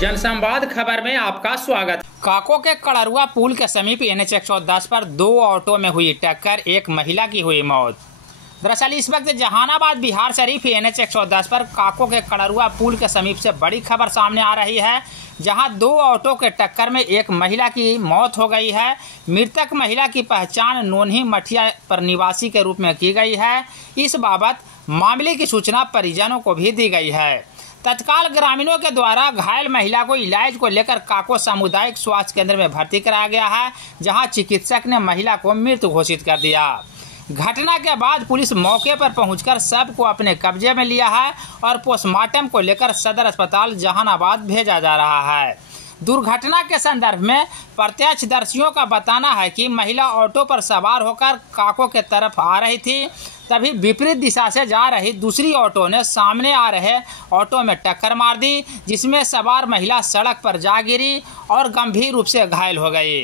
जनसंवाद खबर में आपका स्वागत। काको के कड़रुआ पुल के समीप NH 110 पर दो ऑटो में हुई टक्कर, एक महिला की हुई मौत। दरअसल इस वक्त जहानाबाद बिहार शरीफ NH 110 पर काको के कड़रुआ पुल के समीप से बड़ी खबर सामने आ रही है, जहां दो ऑटो के टक्कर में एक महिला की मौत हो गई है। मृतक महिला की पहचान नोन्ही मठिया पर निवासी के रूप में की गई है। इस बाबत मामले की सूचना परिजनों को भी दी गई है। तत्काल ग्रामीणों के द्वारा घायल महिला को इलाज को लेकर काको सामुदायिक स्वास्थ्य केंद्र में भर्ती कराया गया है, जहां चिकित्सक ने महिला को मृत घोषित कर दिया। घटना के बाद पुलिस मौके पर पहुंचकर शव को अपने कब्जे में लिया है और पोस्टमार्टम को लेकर सदर अस्पताल जहानाबाद भेजा जा रहा है। दुर्घटना के संदर्भ में प्रत्यक्षदर्शियों का बताना है कि महिला ऑटो पर सवार होकर काको के तरफ आ रही थी, तभी विपरीत दिशा से जा रही दूसरी ऑटो ने सामने आ रहे ऑटो में टक्कर मार दी, जिसमें सवार महिला सड़क पर जा गिरी और गंभीर रूप से घायल हो गई।